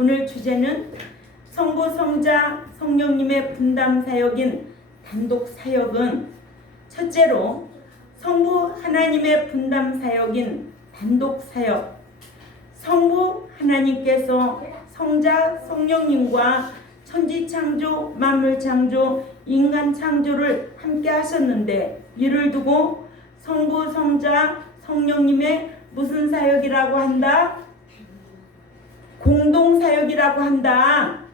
오늘 주제는 성부, 성자, 성령님의 분담 사역인 단독 사역은 첫째로 성부 하나님의 분담 사역인 단독 사역. 성부 하나님께서 성자 성령님과 천지 창조, 만물 창조, 인간 창조를 함께 하셨는데 이를 두고 성부, 성자, 성령님의 무슨 사역이라고 한다? 공동 사역이라고 한다.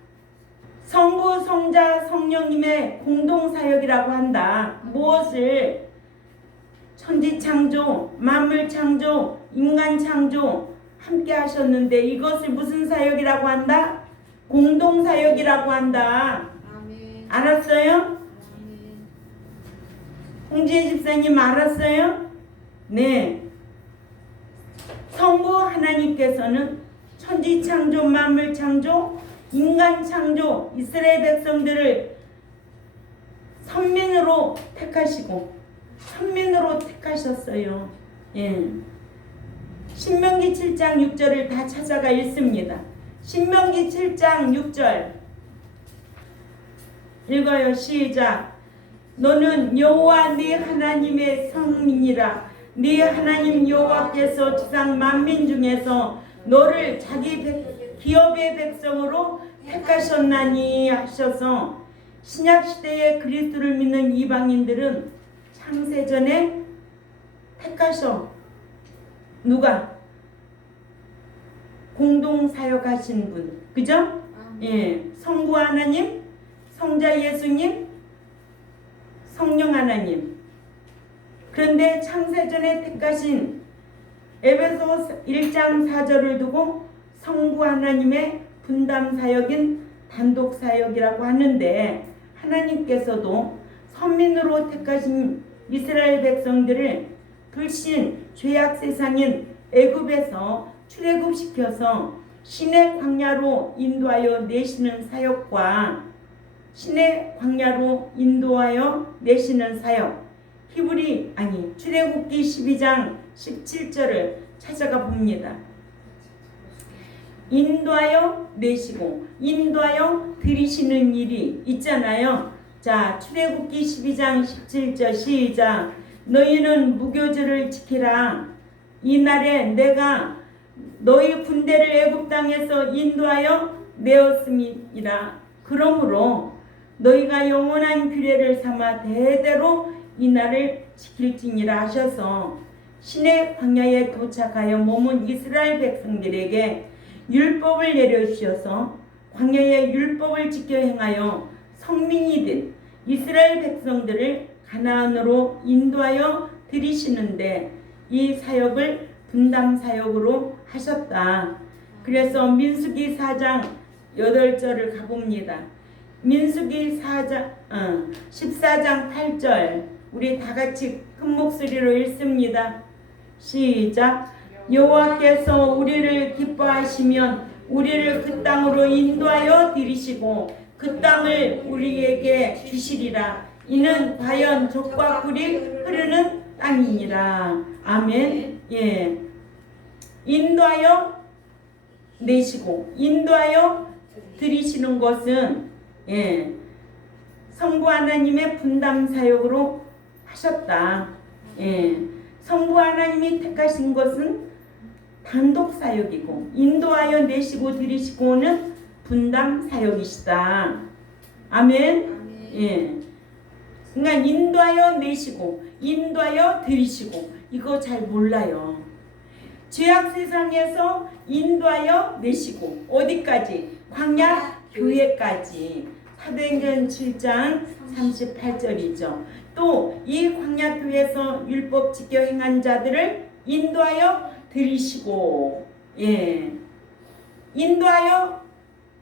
성부, 성자, 성령님의 공동 사역이라고 한다. 무엇을? 천지 창조, 만물 창조, 인간 창조 함께 하셨는데 이것을 무슨 사역이라고 한다? 공동 사역이라고 한다. 아멘. 알았어요? 아멘. 홍지혜 집사님 알았어요? 네. 성부 하나님께서는 천지 창조, 만물 창조, 인간 창조, 이스라엘 백성들을 선민으로 택하시고 선민으로 택하셨어요. 예. 신명기 7장 6절을 다 찾아가 읽습니다. 신명기 7장 6절 읽어요. 시작. 너는 여호와 네 하나님의 성민이라. 네 하나님 여호와께서 지상 만민 중에서 너를 자기 기업의 백성으로 택하셨나니 하셔서 신약시대에 그리스도를 믿는 이방인들은 창세전에 택하셔. 누가? 공동사역하신 분. 그죠? 예. 성부 하나님, 성자 예수님, 성령 하나님. 그런데 창세전에 택하신 에베소 1장 4절을 두고 성부 하나님의 분담 사역인 단독 사역이라고 하는데 하나님께서도 선민으로 택하신 이스라엘 백성들을 불신 죄악 세상인 애굽에서 출애굽시켜서 신의 광야로 인도하여 내시는 사역과 신의 광야로 인도하여 내시는 사역. 출애굽기 12장 17절을 찾아가 봅니다. 인도하여 내시고 인도하여 드리시는 일이 있잖아요. 자, 출애굽기 12장 17절 시작. 너희는 무교절을 지키라. 이날에 내가 너희 군대를 애굽 땅에서 인도하여 내었음이라. 그러므로 너희가 영원한 규례를 삼아 대대로 이날을 지킬지니라 하셔서 신의 광야에 도착하여 머문 이스라엘 백성들에게 율법을 내려주셔서 광야의 율법을 지켜 행하여 성민이 된 이스라엘 백성들을 가나안으로 인도하여 들이시는데 이 사역을 분담 사역으로 하셨다. 그래서 민수기 4장 8절을 가봅니다. 민수기 14장 8절 우리 다같이 큰 목소리로 읽습니다. 시작. 여호와께서 우리를 기뻐하시면 우리를 그 땅으로 인도하여 들이시고 그 땅을 우리에게 주시리라. 이는 과연 젖과 꿀이 흐르는 땅이니라. 아멘. 예. 인도하여 내시고 인도하여 들이시는 것은 성부 하나님의 분담 사역으로 하셨다. 성부 하나님이 택하신 것은 단독 사역이고 인도하여 내시고 들이시고는 분담 사역이시다. 아멘. 예. 그러니까 인도하여 내시고 인도하여 들이시고 이거 잘 몰라요. 죄악 세상에서 인도하여 내시고 어디까지? 광야 교회까지. 사도행전 7장 38절이죠. 또 이 광야 교회에서 율법 지켜 행한 자들을 인도하여 들이시고 인도하여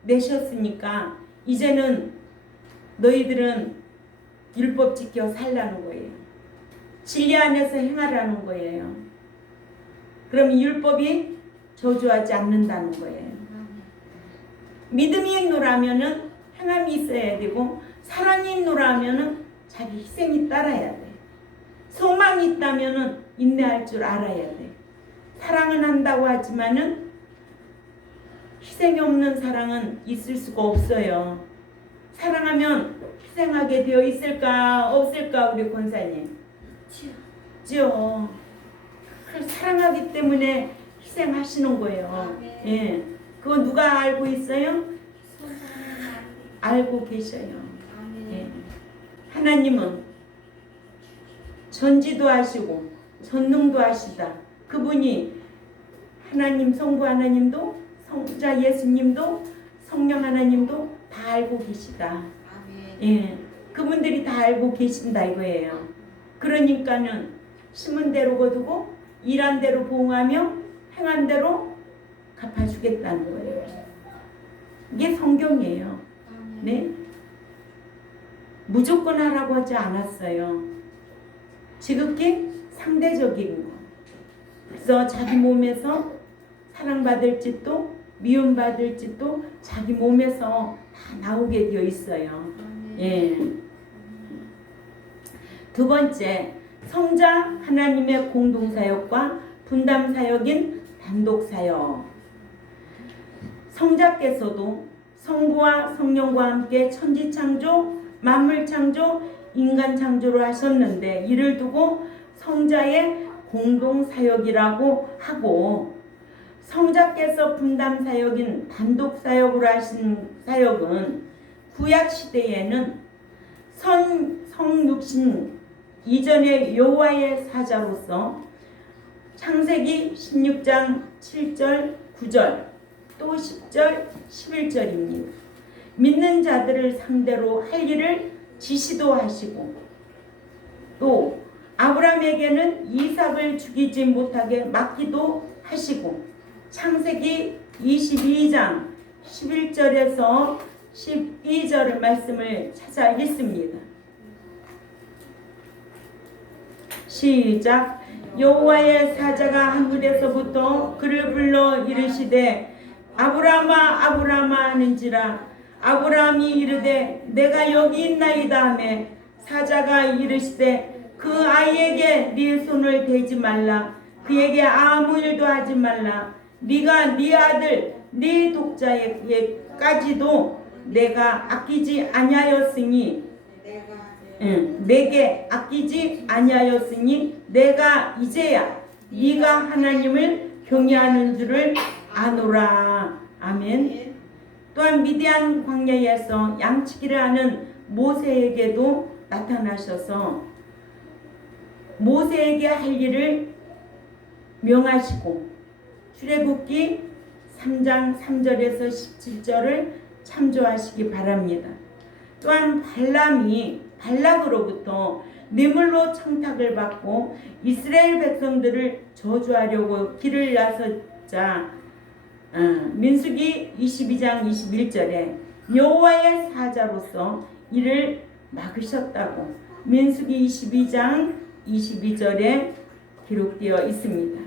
내셨으니까 이제는 너희들은 율법 지켜 살라는 거예요. 진리 안에서 행하라는 거예요. 그럼 율법이 저주하지 않는다는 거예요. 믿음이 있노라면은 행함이 있어야 되고 사랑이 있노라면은 자기 희생이 따라야 돼. 소망이 있다면은 인내할 줄 알아야 돼. 사랑은 한다고 하지만은 희생이 없는 사랑은 있을 수가 없어요. 사랑하면 희생하게 되어 있을까 없을까 우리 권사님? 있죠. 사랑하기 때문에 희생하시는 거예요. 예, 그거 누가 알고 있어요? 알고 계셔요. 예. 하나님은 전지도 하시고 전능도 하시다. 그분이 하나님 성부 하나님도 성자 예수님도 성령 하나님도 다 알고 계시다. 예, 그분들이 다 알고 계신다 이거예요. 그러니까는 심은 대로 거두고 일한 대로 보응하며 행한 대로 갚아주겠다는 거예요. 이게 성경이에요. 네? 무조건 하라고 하지 않았어요. 지극히 상대적인 거. 그래서 자기 몸에서 사랑받을 짓도 미움받을 짓도 자기 몸에서 다 나오게 되어 있어요. 예. 두 번째, 성자 하나님의 공동사역과 분담사역인 단독사역. 성자께서도 성부와 성령과 함께 천지창조, 만물창조, 인간창조를 하셨는데 이를 두고 성자의 공동사역이라고 하고, 성자께서 분담사역인 단독사역으로 하신 사역은 구약시대에는 성육신 이전의 여호와의 사자로서 창세기 16장 7절 9절 또 10절 11절입니다. 믿는 자들을 상대로 할 일을 지시도 하시고, 또 아브라함에게는 이삭을 죽이지 못하게 막기도 하시고, 창세기 22장 11절에서 12절의 말씀을 찾아 읽습니다. 시작. 여호와의 사자가 하늘에서부터 그를 불러 이르시되 아브라함아 아브라함아 하는지라. 아브라함이 이르되 내가 여기 있나이다 하매 사자가 이르시되 그 아이에게 네 손을 대지 말라. 그에게 아무 일도 하지 말라. 네가 네 아들 네 독자에게까지도 내가 아끼지 아니하였으니 내게 아끼지 아니하였으니 내가 이제야 네가 하나님을 경외하는 줄을 아노라. 아멘. 또한 미디안 광야에서 양치기를 하는 모세에게도 나타나셔서 모세에게 할 일을 명하시고, 출애굽기 3장 3절에서 17절을 참조하시기 바랍니다. 또한 발람이 발락으로부터 뇌물로 청탁을 받고 이스라엘 백성들을 저주하려고 길을 나섰자 민수기 22장 21절에 여호와의 사자로서 이를 막으셨다고 민수기 22장 22절에 기록되어 있습니다.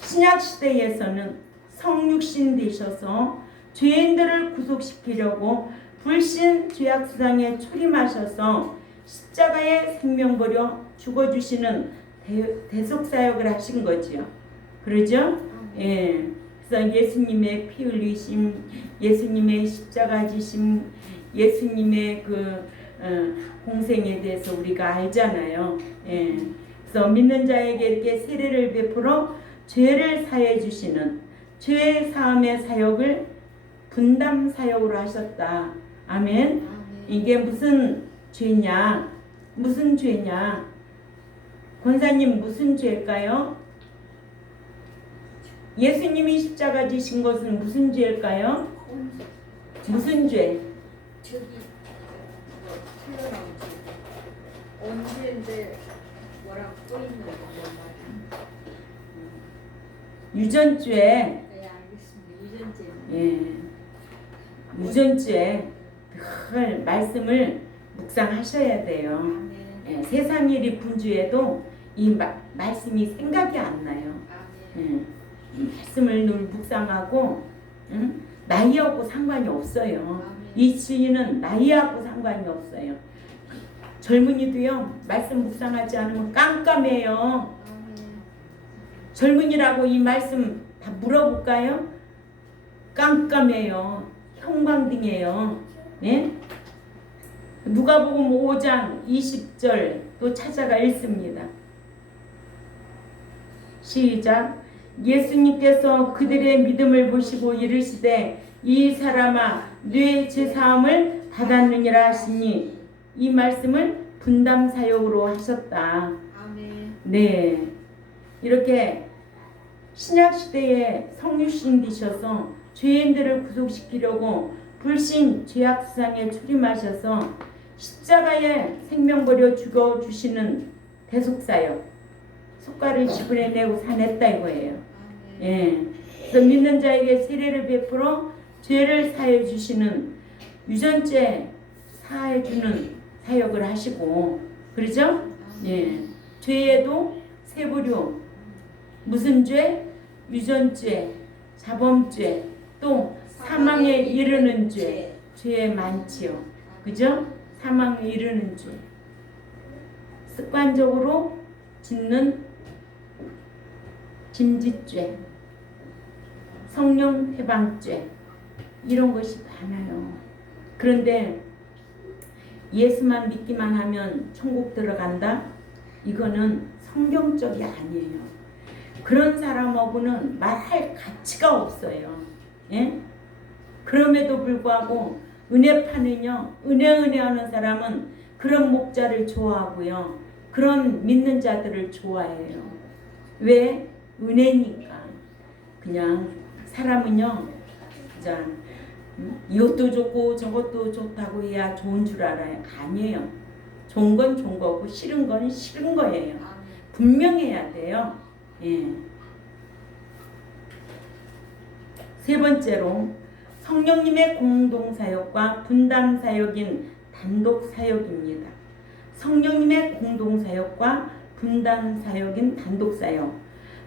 신약시대에서는 성육신 되셔서 죄인들을 구속시키려고 불신 죄악수당에 초림하셔서 십자가에 생명 버려 죽어주시는 대속사역을 하신 거지요. 그러죠? 예. 그래서 예수님의 피 흘리심, 예수님의 십자가 지심, 예수님의 공생에 대해서 우리가 알잖아요. 예. 그래서 믿는 자에게 이렇게 세례를 베풀어 죄를 사해 주시는 죄 사함의 사역을 분담 사역으로 하셨다. 아멘. 이게 무슨 죄냐? 무슨 죄냐? 권사님 무슨 죄일까요? 예수님이 십자가 지신 것은 무슨 죄일까요? 무슨 죄? 저기 틀려나오지. 언제인데 뭐라고 또 있는 거 말이야. 유전죄. 네, 알겠습니다. 유전죄. 예. 유전죄. 늘 말씀을 묵상하셔야 돼요. 예, 세상 일이 분주해도 이 말씀이 생각이 안 나요. 예. 말씀을 늘 묵상하고, 응? 나이하고 상관이 없어요. 이 진리는 나이하고 상관이 없어요. 젊은이도요, 말씀 묵상하지 않으면 깜깜해요. 젊은이라고 이 말씀 다 물어볼까요? 깜깜해요. 형광등이에요. 예? 누가복음 5장 20절 또 찾아가 읽습니다. 시작. 예수님께서 그들의 믿음을 보시고 이르시되 이 사람아 네 죄사함을 받았느니라 하시니 이 말씀을 분담 사역으로 하셨다. 아멘. 네, 이렇게 신약 시대에 성육신되셔서 죄인들을 구속시키려고 불신 죄악상에 출임하셔서 십자가에 생명 버려 죽여 주시는 대속사역, 속가를 지불해내고 사냈다 이거예요. 예, 그래서 믿는 자에게 세례를 베풀어 죄를 사해 주시는 유전죄 사해 주는 사역을 하시고, 그러죠? 예, 죄에도 세 부류, 무슨 죄? 유전죄, 자범죄, 또 사망에 이르는 죄, 죄 많지요. 그죠? 사망에 이르는 죄. 습관적으로 짓는 짐짓죄, 성령 해방죄, 이런 것이 많아요. 그런데 예수만 믿기만 하면 천국 들어간다? 이거는 성경적이 아니에요. 그런 사람하고는 말할 가치가 없어요. 예? 그럼에도 불구하고 은혜파는요, 은혜 하는 사람은 그런 목자를 좋아하고요, 그런 믿는 자들을 좋아해요. 왜? 은혜니까. 그냥 사람은요, 자, 이것도 좋고 저것도 좋다고 해야 좋은 줄 알아요? 아니에요. 좋은 건 좋은 거고 싫은 건 싫은 거예요. 분명해야 돼요. 예. 세 번째로 성령님의 공동사역과 분담사역인 단독사역입니다. 성령님의 공동사역과 분담사역인 단독사역.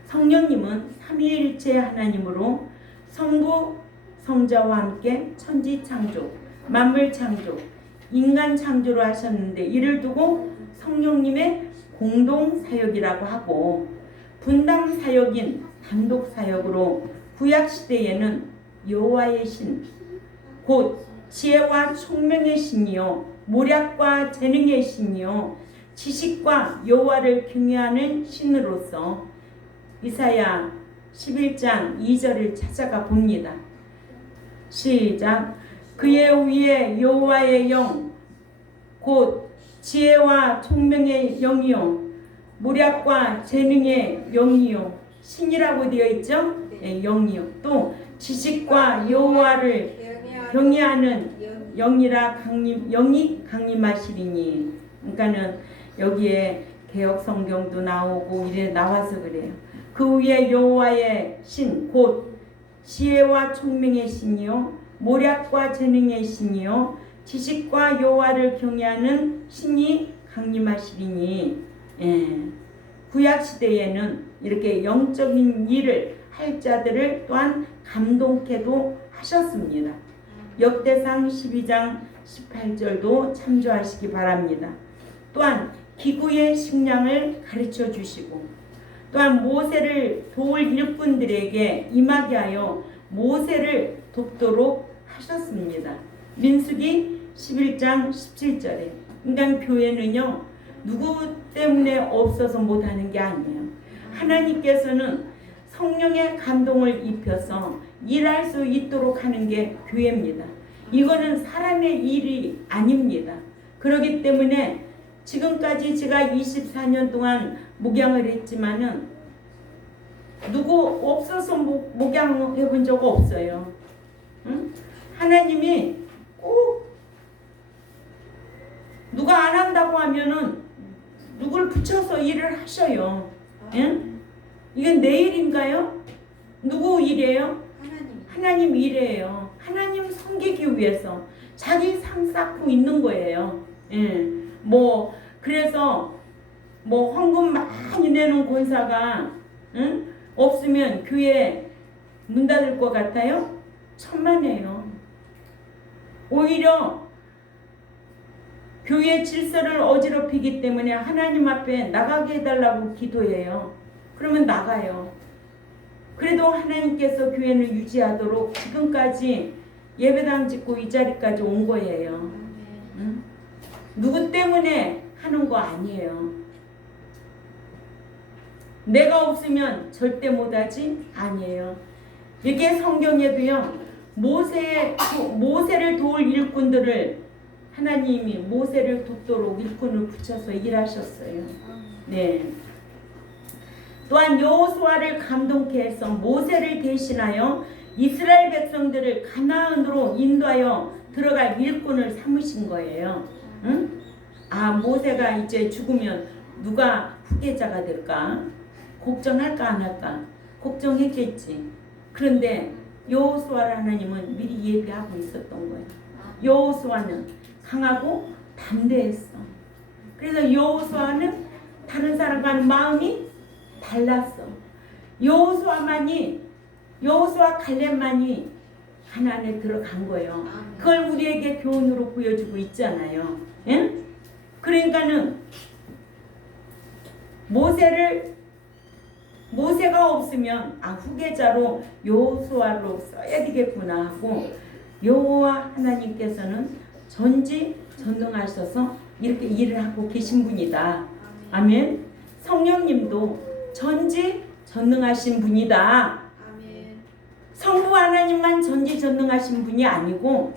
성령님은 삼위일체 하나님으로 성부, 성자와 함께 천지창조, 만물창조, 인간창조로 하셨는데 이를 두고 성령님의 공동사역이라고 하고, 분담사역인 단독사역으로 구약시대에는 여호와의 신, 곧 지혜와 총명의 신이요 모략과 재능의 신이요 지식과 여호와를 경외하는 신으로서 이사야 11장 2절을 찾아가 봅니다. 시작. 그의 위에 여호와의 영, 곧 지혜와 총명의 영이요 모략과 재능의 영이요 신이라고 되어 있죠? 네, 영이요. 또 지식과 여호와를 경외하는 영이라 영이 강림하시리니. 그러니까는 여기에 개역 성경도 나오고 이래 나와서 그래요. 그 위에 여호와의 신, 곧 지혜와 총명의 신이요 모략과 재능의 신이요 지식과 여호와를 경외하는 신이 강림하시리니. 예. 구약 시대에는 이렇게 영적인 일을 할 자들을 또한 감동케도 하셨습니다. 역대상 12장 18절도 참조하시기 바랍니다. 또한 기구의 식량을 가르쳐 주시고, 또한 모세를 도울 일꾼들에게 임하게 하여 모세를 돕도록 하셨습니다. 민수기 11장 17절에. 그러니까 교회는요, 누구 때문에 없어서 못하는 게 아니에요. 하나님께서는 성령의 감동을 입혀서 일할 수 있도록 하는 게 교회입니다. 이거는 사람의 일이 아닙니다. 그렇기 때문에 지금까지 제가 24년 동안 목양을 했지만은 누구 없어서 목양해 본 적 없어요. 응? 하나님이 꼭 누가 안 한다고 하면은 누굴 붙여서 일을 하셔요. 응? 이건 내 일인가요? 누구 일이에요? 하나님 일이에요. 하나님 섬기기 위해서 자기 삶 쌓고 있는 거예요. 예. 그래서 헌금 많이 내는 권사가 응? 없으면 교회 문 닫을 것 같아요? 천만에요. 오히려 교회 질서를 어지럽히기 때문에 하나님 앞에 나가게 해달라고 기도해요. 그러면 나가요. 그래도 하나님께서 교회를 유지하도록 지금까지 예배당 짓고 이 자리까지 온 거예요. 응? 누구 때문에 하는 거 아니에요. 내가 없으면 절대 못하지? 아니에요. 이게 성경에도요. 모세를 도울 일꾼들을 하나님이 모세를 돕도록 일꾼을 붙여서 일하셨어요. 네. 또한 여호수아를 감동케 해서 모세를 대신하여 이스라엘 백성들을 가나안으로 인도하여 들어갈 일꾼을 삼으신 거예요. 응? 아, 모세가 이제 죽으면 누가 후계자가 될까? 걱정할까 안 할까? 걱정했겠지. 그런데 여호수아를 하나님은 미리 예비하고 있었던 거예요. 여호수아는 강하고 담대했어. 그래서 여호수아는 다른 사람과는 마음이 달랐어. 여호수아 갈렙만이 하나님에 들어간 거예요. 그걸 우리에게 교훈으로 보여주고 있잖아요. 예? 그러니까는 모세가 없으면 후계자로 여호수아로 써야 되겠구나 하고 여호와 하나님께서는 전지전능하셔서 이렇게 일을 하고 계신 분이다. 아멘. 성령님도 전지전능하신 분이다. 성부 하나님만 전지전능하신 분이 아니고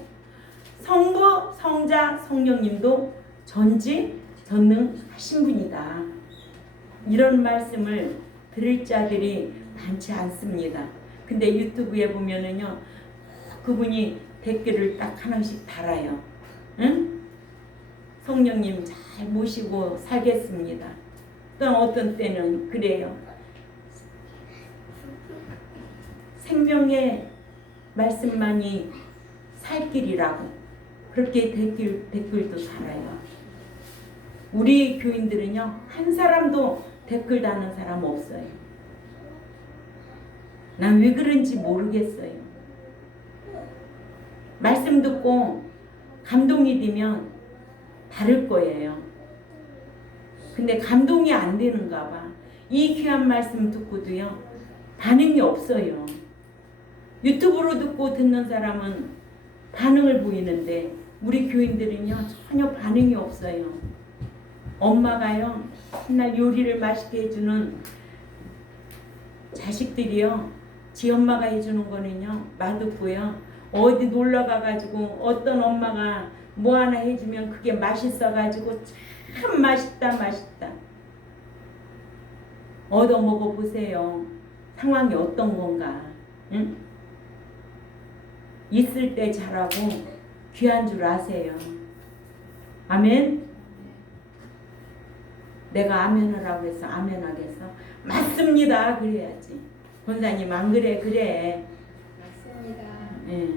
성부, 성자, 성령님도 전지전능하신 분이다. 이런 말씀을 들을 자들이 많지 않습니다. 근데 유튜브에 보면은요, 그분이 댓글을 딱 하나씩 달아요. 응? 성령님 잘 모시고 살겠습니다. 또 어떤 때는 그래요. 생명의 말씀만이 살 길이라고 그렇게 댓글도 달아요. 우리 교인들은요, 한 사람도 댓글 다는 사람 없어요. 난 왜 그런지 모르겠어요. 말씀 듣고 감동이 되면 다를 거예요. 근데 감동이 안 되는가 봐. 이 귀한 말씀 듣고도요, 반응이 없어요. 유튜브로 듣고 듣는 사람은 반응을 보이는데 우리 교인들은요, 전혀 반응이 없어요. 엄마가요, 맨날 요리를 맛있게 해주는 자식들이요, 지 엄마가 해주는 거는요 맛없고요, 어디 놀러 가가지고 어떤 엄마가 뭐 하나 해주면 그게 맛있어가지고 참 맛있다 얻어 먹어보세요. 상황이 어떤 건가. 응? 있을 때 잘하고 귀한 줄 아세요. 아멘. 내가 아멘 하라고 해서 아멘 하겠어? 맞습니다 그래야지. 권사님 안 그래. 맞습니다. 예.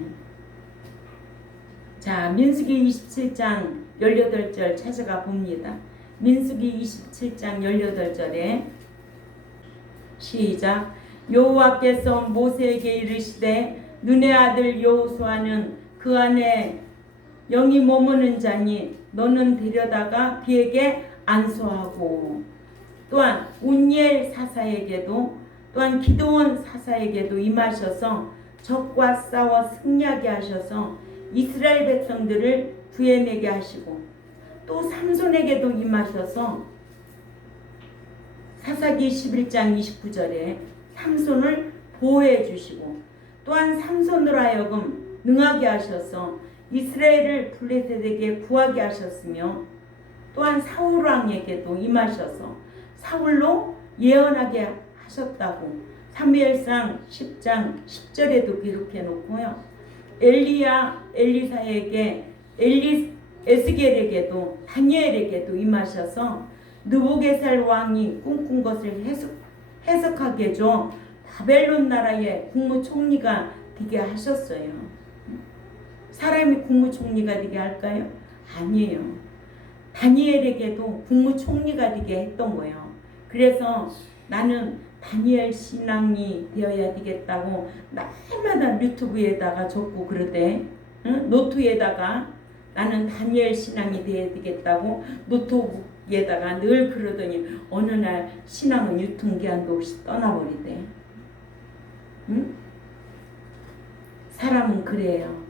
자, 민수기 27장 18절 찾아가 봅니다. 민수기 27장 18절에 시작. 여호와께서 모세에게 이르시되 눈의 아들 여호수아는 그 안에 영이 머무는 자니 너는 데려다가 그에게 안수하고, 또한 운니엘 사사에게도 또한 기드온 사사에게도 임하셔서 적과 싸워 승리하게 하셔서 이스라엘 백성들을 구해내게 하시고, 또 삼손에게도 임하셔서 사사기 11장 29절에 삼손을 보호해 주시고, 또한 삼손으로 하여금 능하게 하셔서 이스라엘을 블레셋에게 구하게 하셨으며, 또한 사울 왕에게도 임하셔서 사울로 예언하게 하셨다고 사무엘상 10장 10절에도 기록해 놓고요. 엘리사에게 에스겔에게도 다니엘에게도 임하셔서 느부갓네살 왕이 꿈꾼 것을 해석하게 해줘 바벨론 나라의 국무총리가 되게 하셨어요. 사람이 국무총리가 되게 할까요? 아니에요. 다니엘에게도 국무총리가 되게 했던 거예요. 그래서 나는 다니엘 신앙이 되어야 되겠다고 날마다 유튜브에다가 적고 그러대. 응? 노트에다가 나는 다니엘 신앙이 되어야 되겠다고 노트에다가 늘 그러더니 어느 날 신앙은 유통기한도 없이 떠나버리대. 응? 사람은 그래요.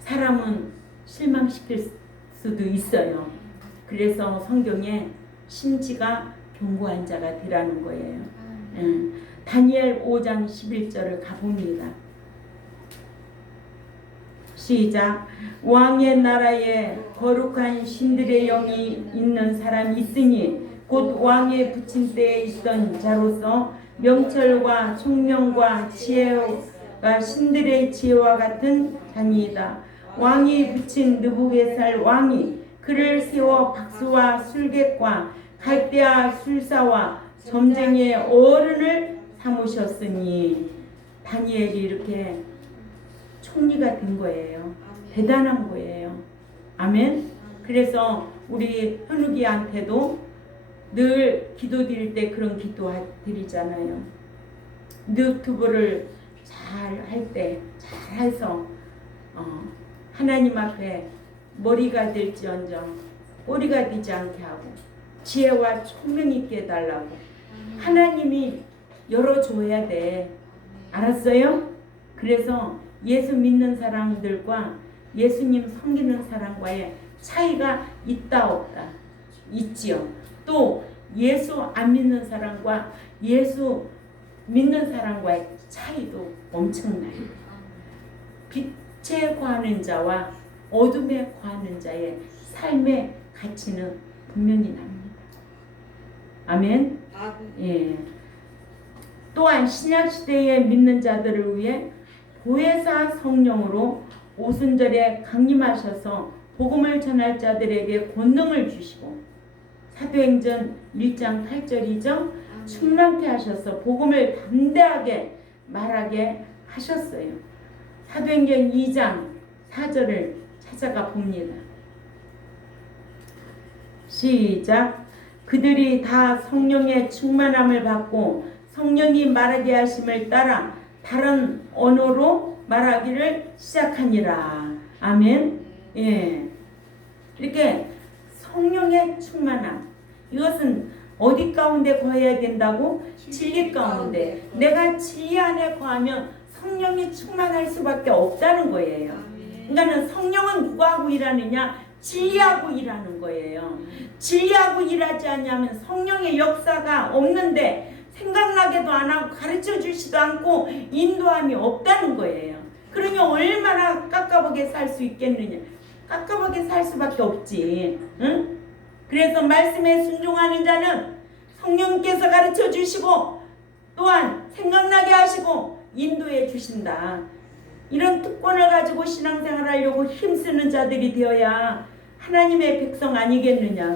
사람은 실망시킬 수도 있어요. 그래서 성경에 심지가 견고한 자가 되라는 거예요. 다니엘 5장 11절을 가봅니다. 시작. 왕의 나라에 거룩한 신들의 영이 있는 사람이 있으니 곧 왕의 부침대에 있던 자로서 명철과 총명과 지혜가 신들의 지혜와 같은 자니이다. 왕이 붙인 느부갓네살 왕이 그를 세워 박수와 술객과 갈대아 술사와 점쟁이의 어른을 삼으셨으니 다니엘이 이렇게 총리가 된 거예요. 대단한 거예요. 아멘. 그래서 우리 현욱이한테도 늘 기도 드릴 때 그런 기도 드리잖아요. 유튜브를 잘 할 때 잘해서 하나님 앞에 머리가 될지언정 꼬리가 되지 않게 하고 지혜와 총명 있게 해달라고 하나님이 열어줘야 돼. 알았어요? 그래서 예수 믿는 사람들과 예수님 섬기는 사람과의 차이가 있다 없다? 있지요. 또 예수 안 믿는 사람과 예수 믿는 사람과의 차이도 엄청나요. 빛에 거하는 자와 어둠에 거하는 자의 삶의 가치는 분명히 납니다. 아멘. 예. 또한 신약 시대에 믿는 자들을 위해 보혜사 성령으로 오순절에 강림하셔서 복음을 전할 자들에게 권능을 주시고 사도행전 1장 8절이죠. 충만케 하셔서 복음을 담대하게 말하게 하셨어요. 사도행전 2장 4절을 찾아가 봅니다. 시작. 그들이 다 성령의 충만함을 받고 성령이 말하게 하심을 따라 다른 언어로 말하기를 시작하니라. 아멘. 예. 이렇게 성령의 충만함. 이것은 어디 가운데 거해야 된다고? 진리 가운데. 내가 진리 안에 거하면 성령이 충만할 수밖에 없다는 거예요. 그러니까 성령은 누구하고 일하느냐? 진리하고 일하는 거예요. 진리하고 일하지 않냐면 성령의 역사가 없는데 생각나게도 안 하고 가르쳐 주지도 않고 인도함이 없다는 거예요. 그러니 얼마나 깝깝하게 살 수 있겠느냐. 깝깝하게 살 수밖에 없지. 응? 그래서 말씀에 순종하는 자는 성령께서 가르쳐 주시고 또한 생각나게 하시고 인도해 주신다. 이런 특권을 가지고 신앙생활 하려고 힘쓰는 자들이 되어야 하나님의 백성 아니겠느냐.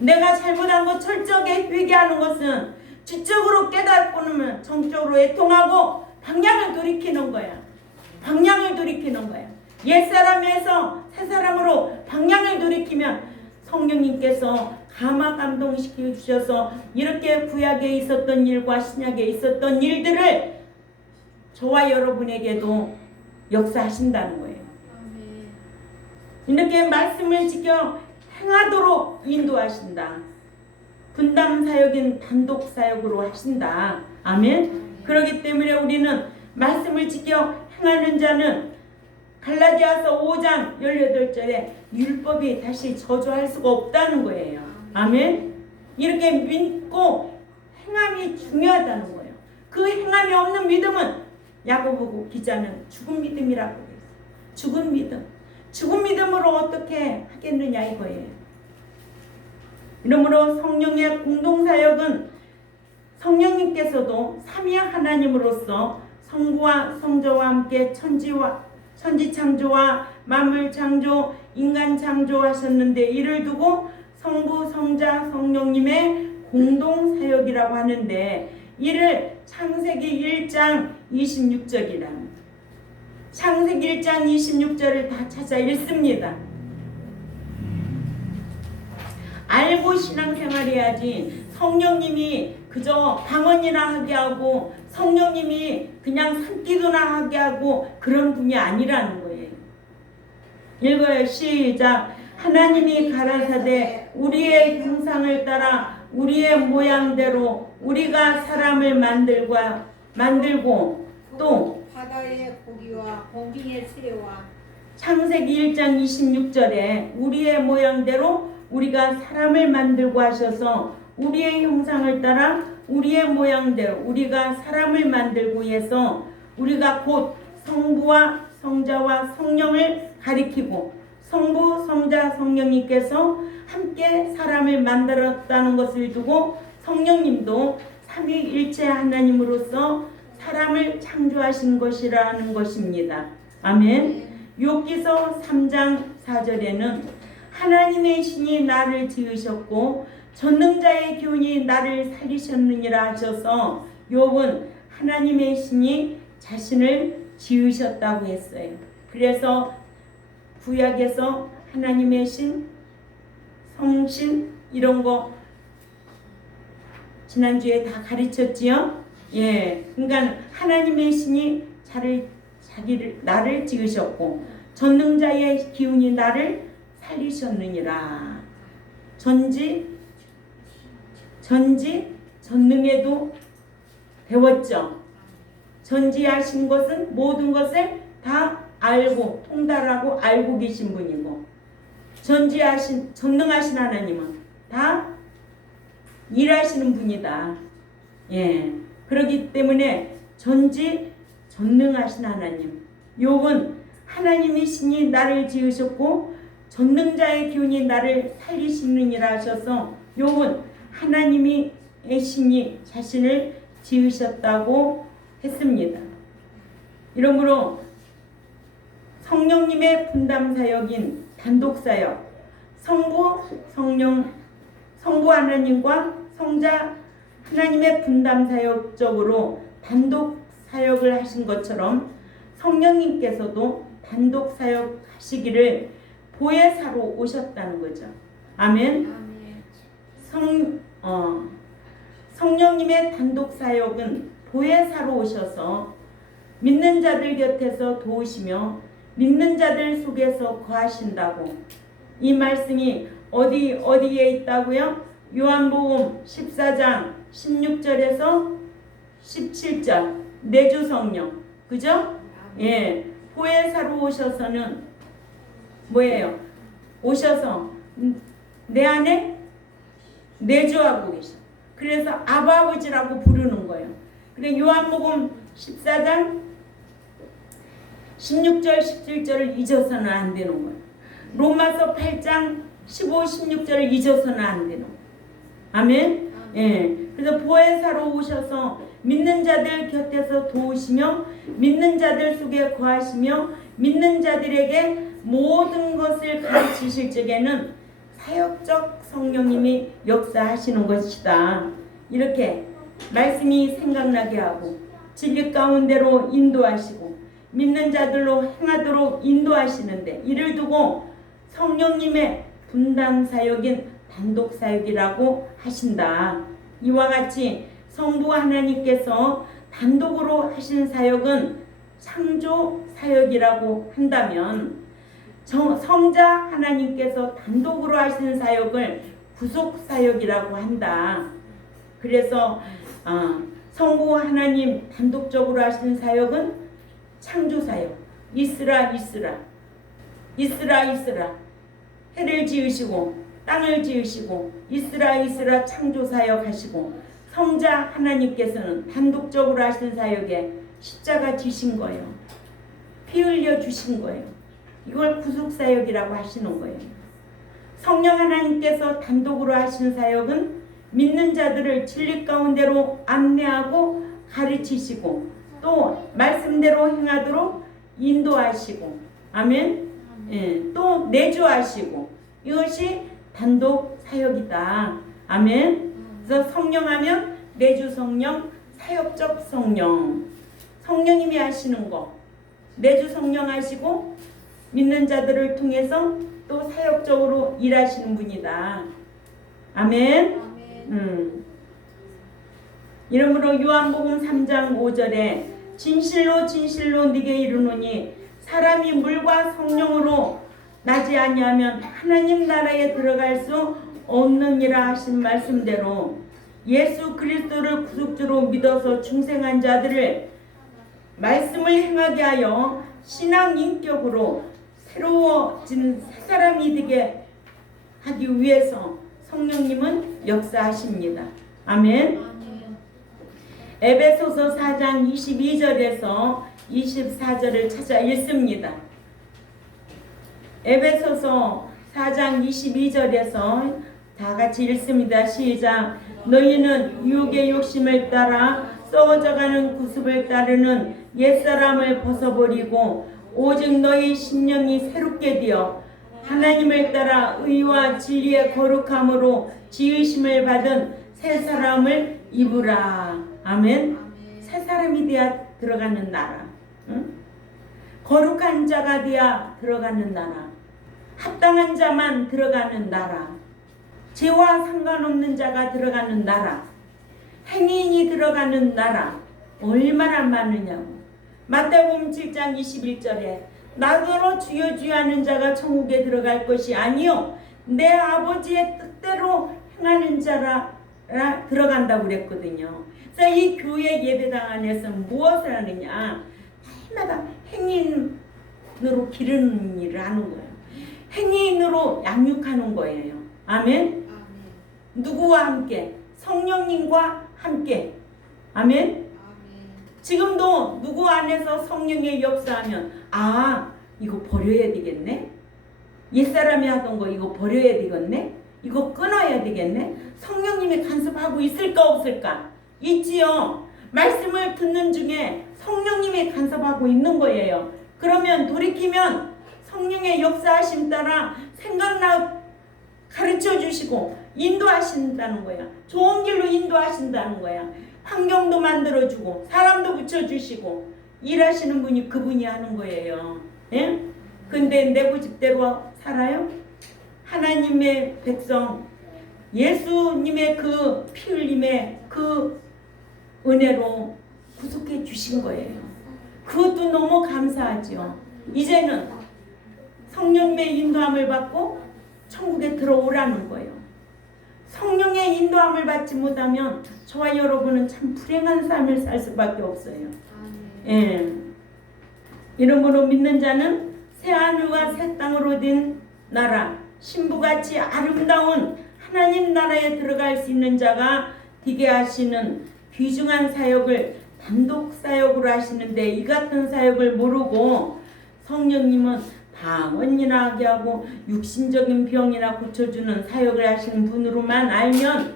내가 잘못한 것 철저하게 회개하는 것은 지적으로 깨닫고는 정적으로 애통하고 방향을 돌이키는 거야. 방향을 돌이키는 거야. 옛사람에서 새사람으로 방향을 돌이키면 성령님께서 감화 감동시켜 주셔서 이렇게 구약에 있었던 일과 신약에 있었던 일들을 저와 여러분에게도 역사하신다는 거예요. 이렇게 말씀을 지켜 행하도록 인도하신다. 분담 사역인 단독 사역으로 하신다. 아멘. 그렇기 때문에 우리는 말씀을 지켜 행하는 자는 갈라디아서 5장 18절에 율법이 다시 저주할 수가 없다는 거예요. 아멘. 이렇게 믿고 행함이 중요하다는 거예요. 그 행함이 없는 믿음은 야고보 기자는 죽은 믿음이라고 했어요. 죽은 믿음. 죽은 믿음으로 어떻게 하겠느냐 이거예요. 이러므로 성령의 공동사역은 성령님께서도 삼위 하나님으로서 성부와 성자와 함께 천지 창조와 만물 창조, 인간 창조하셨는데 이를 두고 성부, 성자, 성령님의 공동사역이라고 하는데 이를 창세기 1장 26절이라. 창세기 1장 26절을 다 찾아 읽습니다. 알고 신앙생활해야지 성령님이 그저 방언이나 하게 하고 성령님이 그냥 산기도나 하게 하고 그런 분이 아니라는 거예요. 읽어요. 시작. 하나님이 가라사대 우리의 형상을 따라 우리의 모양대로 우리가 사람을 만들고 또 바다의 고기와 공중의 새와 창세기 1장 26절에 우리의 모양대로 우리가 사람을 만들고 하셔서 우리의 형상을 따라 우리의 모양대로 우리가 사람을 만들고 해서 우리가 곧 성부와 성자와 성령을 가리키고 성부, 성자, 성령님께서 함께 사람을 만들었다는 것을 두고 성령님도 삼위일체 하나님으로서 사람을 창조하신 것이라는 것입니다. 아멘. 욥기서 3장 4절에는 하나님의 신이 나를 지으셨고 전능자의 기운이 나를 살리셨느니라 하셔서 욥은 하나님의 신이 자신을 지으셨다고 했어요. 그래서 구약에서 하나님의 신, 성신 이런 거 지난주에 다 가르쳤지요? 예. 그러니까 하나님의 신이 나를 지으셨고 전능자의 기운이 나를 살리셨느니라. 전능에도 배웠죠. 전지하신 것은 모든 것을 다 알고 통달하고 알고 계신 분이고 전능하신 하나님은 다 일하시는 분이다. 예. 그렇기 때문에 전능하신 하나님. 욥은 하나님의 신이 나를 지으셨고 전능자의 기운이 나를 살리시느니라 하셔서 욥은 하나님의 신이 자신을 지으셨다고 했습니다. 이러므로 성령님의 분담 사역인 단독 사역, 성부 하나님과 성자 하나님의 분담 사역적으로 단독 사역을 하신 것처럼 성령님께서도 단독 사역 하시기를 보혜사로 오셨다는 거죠. 아멘. 성령님의 단독 사역은 보혜사로 오셔서 믿는 자들 곁에서 도우시며 믿는 자들 속에서 거하신다고. 이 말씀이 어디에 있다고요? 요한복음 14장 16절에서 17절 내주 성령. 그죠? 예. 보혜사로 오셔서는 뭐예요? 오셔서 내 안에 내주하고 계셔. 그래서 아버지라고 부르는 거예요. 그래 요한복음 14장 16절 17절을 잊어서는 안 되는 거예요. 로마서 8장 15, 16절을 잊어서는 안 되는 거예요. 아멘. 예. 그래서 보혜사로 오셔서 믿는 자들 곁에서 도우시며 믿는 자들 속에 거하시며 믿는 자들에게 모든 것을 가르치실 적에는 사역적 성령님이 역사하시는 것이다. 이렇게 말씀이 생각나게 하고 진리 가운데로 인도하시고 믿는 자들로 행하도록 인도하시는데 이를 두고 성령님의 분담 사역인 단독 사역이라고 하신다. 이와 같이 성부 하나님께서 단독으로 하신 사역은 창조 사역이라고 한다면 성자 하나님께서 단독으로 하신 사역을 구속 사역이라고 한다. 그래서 성부 하나님 단독적으로 하신 사역은 창조 사역. 있으라 해를 지으시고 땅을 지으시고 있으라 창조 사역 하시고 성자 하나님께서는 단독적으로 하신 사역에 십자가 지신 거예요. 피 흘려 주신 거예요. 이걸 구속사역이라고 하시는 거예요. 성령 하나님께서 단독으로 하신 사역은 믿는 자들을 진리 가운데로 안내하고 가르치시고 또 말씀대로 행하도록 인도하시고 아멘. 예, 또 내주하시고 이것이 단독 사역이다. 아멘. 그래서 성령하면 내주 성령, 사역적 성령. 성령님이 하시는 거 내주 성령 하시고 믿는 자들을 통해서 또 사역적으로 일하시는 분이다. 아멘. 이러므로 요한복음 3장 5절에 진실로 네게 이르노니 사람이 물과 성령으로 나지 아니하면 하나님 나라에 들어갈 수 없느니라 하신 말씀대로 예수 그리스도를 구속주로 믿어서 중생한 자들을 말씀을 행하게 하여 신앙 인격으로 새로워진 새 사람이 되게 하기 위해서 성령님은 역사하십니다. 아멘. 에베소서 4장 22절에서 24절을 찾아 읽습니다. 에베소서 4장 22절에서 다 같이 읽습니다. 시작. 너희는 유혹의 욕심을 따라 썩어져가는 구습을 따르는 옛사람을 벗어버리고 오직 너희 심령이 새롭게 되어 하나님을 따라 의와 진리의 거룩함으로 지으심을 받은 새 사람을 입으라. 아멘. 새 사람이 되어 들어가는 나라. 응? 거룩한 자가 되어 들어가는 나라. 합당한 자만 들어가는 나라. 죄와 상관없는 자가 들어가는 나라. 행인이 들어가는 나라. 얼마나 많으냐고. 마태복음 7장 21절에 나더러 주여 주여 하는 자가 천국에 들어갈 것이 아니요 내 아버지의 뜻대로 행하는 자라 들어간다고 그랬거든요. 그래서 이 교회 예배당 안에서 무엇을 하느냐? 해마다 행인으로 기르는 일을 하는 거예요. 행인으로 양육하는 거예요. 아멘. 누구와 함께? 성령님과 함께. 아멘. 지금도 누구 안에서 성령의 역사하면 이거 버려야 되겠네. 옛사람이 하던 거 이거 버려야 되겠네. 이거 끊어야 되겠네. 성령님이 간섭하고 있을까 없을까? 있지요. 말씀을 듣는 중에 성령님이 간섭하고 있는 거예요. 그러면 돌이키면 성령의 역사하심 따라 생각나 가르쳐 주시고 인도하신다는 거야. 좋은 길로 인도하신다는 거야. 환경도 만들어주고 사람도 붙여주시고 일하시는 분이 그분이 하는 거예요. 예? 근데 내부집대로 살아요? 하나님의 백성 예수님의 그 피 흘림의 그 은혜로 구속해 주신 거예요. 그것도 너무 감사하죠. 이제는 성령의 인도함을 받고 천국에 들어오라는 거예요. 성령의 인도함을 받지 못하면 저와 여러분은 참 불행한 삶을 살 수밖에 없어요. 예. 이러므로 믿는 자는 새 하늘과 새 땅으로 된 나라, 신부같이 아름다운 하나님 나라에 들어갈 수 있는 자가 되게 하시는 귀중한 사역을 단독 사역으로 하시는데 이 같은 사역을 모르고 성령님은 방언이나 하게 하고 육신적인 병이나 고쳐주는 사역을 하시는 분으로만 알면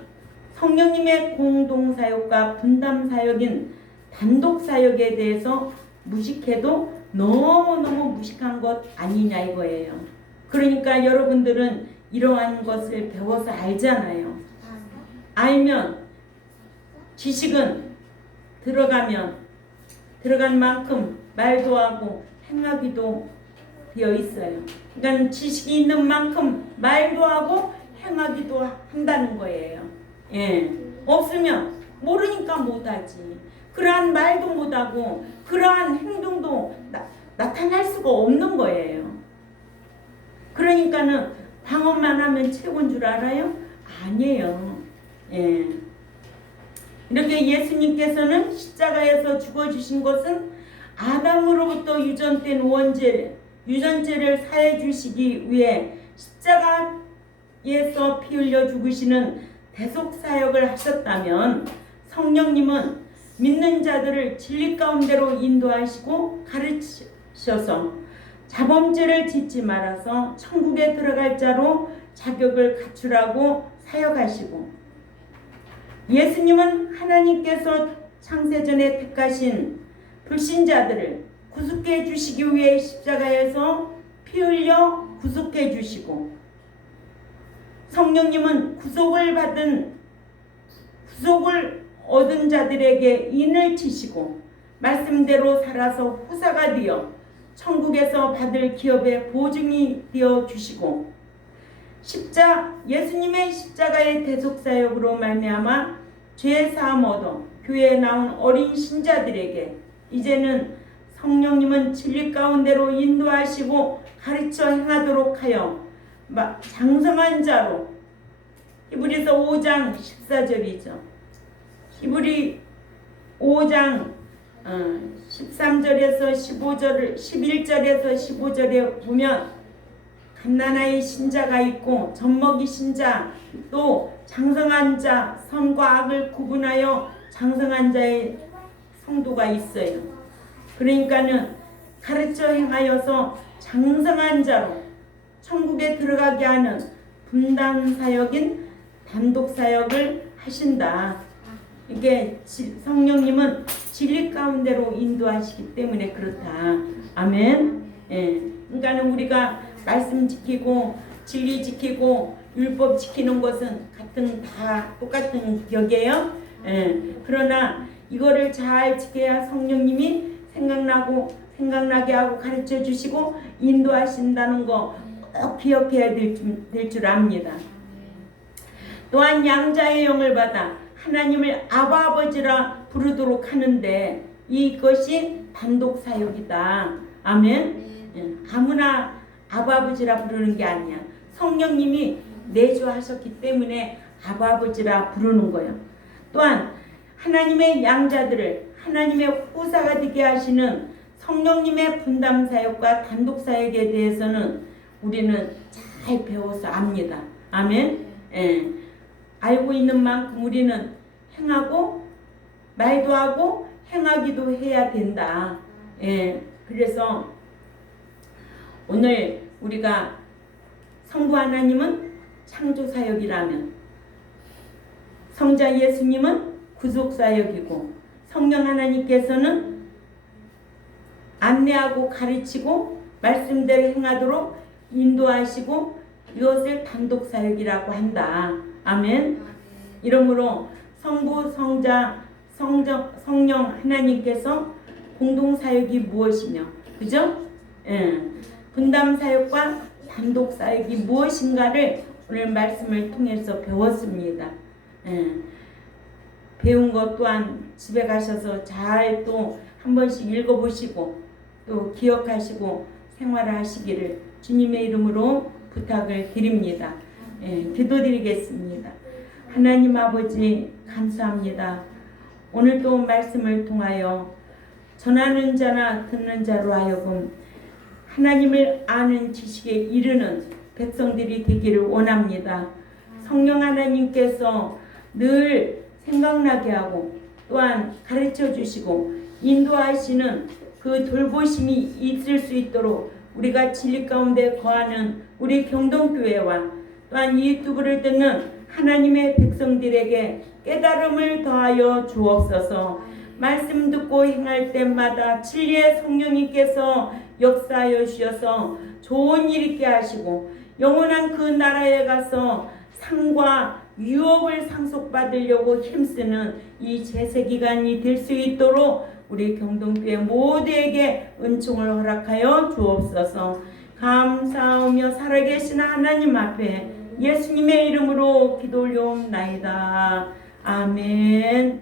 성령님의 공동사역과 분담사역인 단독사역에 대해서 무식해도 너무너무 무식한 것 아니냐 이거예요. 그러니까 여러분들은 이러한 것을 배워서 알잖아요. 알면 지식은 들어간 만큼 말도 하고 행하기도 되어 있어요. 그러니까 지식이 있는 만큼 말도 하고 행하기도 한다는 거예요. 예. 없으면 모르니까 못하지. 그러한 말도 못하고 그러한 행동도 나타날 수가 없는 거예요. 그러니까는 방언만 하면 최고인 줄 알아요? 아니에요. 예. 이렇게 예수님께서는 십자가에서 죽어주신 것은 아담으로부터 유전된 유전죄를 사해 주시기 위해 십자가에서 피 흘려 죽으시는 대속사역을 하셨다면 성령님은 믿는 자들을 진리 가운데로 인도하시고 가르치셔서 자범죄를 짓지 말아서 천국에 들어갈 자로 자격을 갖추라고 사역하시고 예수님은 하나님께서 창세전에 택하신 불신자들을 구속해 주시기 위해 십자가에서 피 흘려 구속해 주시고 성령님은 구속을 얻은 자들에게 인을 치시고 말씀대로 살아서 후사가 되어 천국에서 받을 기업의 보증이 되어 주시고 예수님의 십자가의 대속사역으로 말미암아 죄 사함 얻어 교회에 나온 어린 신자들에게 이제는 성령님은 진리 가운데로 인도하시고 가르쳐 행하도록 하여 장성한 자로 히브리서 5장 14절이죠. 히브리 5장 13절에서 15절, 11절에서 15절에 보면 갓난아의 신자가 있고 젖먹이 신자, 또 장성한 자, 선과 악을 구분하여 장성한 자의 성도가 있어요. 그러니까는 가르쳐 행하여서 장성한 자로 천국에 들어가게 하는 분단 사역인 단독 사역을 하신다. 이게 성령님은 진리 가운데로 인도하시기 때문에 그렇다. 아멘. 예. 그러니까는 우리가 말씀 지키고 진리 지키고 율법 지키는 것은 다 똑같은 격이에요. 예. 그러나 이거를 잘 지켜야 성령님이 생각나게 하고 가르쳐 주시고 인도하신다는 거 꼭 기억해야 될 줄 압니다. 또한 양자의 영을 받아 하나님을 아바 아버지라 부르도록 하는데 이것이 단독 사역이다. 아멘. 아무나 아바 아버지라 부르는 게 아니야. 성령님이 내주하셨기 때문에 아바 아버지라 부르는 거예요. 또한 하나님의 양자들을 하나님의 후사가 되게 하시는 성령님의 분담 사역과 단독 사역에 대해서는 우리는 잘 배워서 압니다. 아멘. 예. 알고 있는 만큼 우리는 행하고 말도 하고 행하기도 해야 된다. 예. 그래서 오늘 우리가 성부 하나님은 창조 사역이라면 성자 예수님은 구속 사역이고 성령 하나님께서는 안내하고 가르치고 말씀대로 행하도록 인도하시고 이것을 단독 사역이라고 한다. 아멘. 이러므로 성부, 성자, 성령 하나님께서 공동 사역이 무엇이며, 그죠? 예. 분담 사역과 단독 사역이 무엇인가를 오늘 말씀을 통해서 배웠습니다. 예. 배운 것 또한 집에 가셔서 잘 또 한 번씩 읽어보시고 또 기억하시고 생활하시기를 주님의 이름으로 부탁을 드립니다. 예, 기도드리겠습니다. 하나님 아버지 감사합니다. 오늘도 말씀을 통하여 전하는 자나 듣는 자로 하여금 하나님을 아는 지식에 이르는 백성들이 되기를 원합니다. 성령 하나님께서 늘 생각나게 하고 또한 가르쳐 주시고 인도하시는 그 돌보심이 있을 수 있도록 우리가 진리 가운데 거하는 우리 경동교회와 또한 이 유튜브를 듣는 하나님의 백성들에게 깨달음을 더하여 주옵소서. 말씀 듣고 행할 때마다 진리의 성령님께서 역사하여 주셔서 좋은 일 있게 하시고 영원한 그 나라에 가서 상과 유업을 상속받으려고 힘쓰는 이 제세기간이 될 수 있도록 우리 경동교회 모두에게 은총을 허락하여 주옵소서. 감사하며 살아계신 하나님 앞에 예수님의 이름으로 기도 올려옵나이다. 아멘.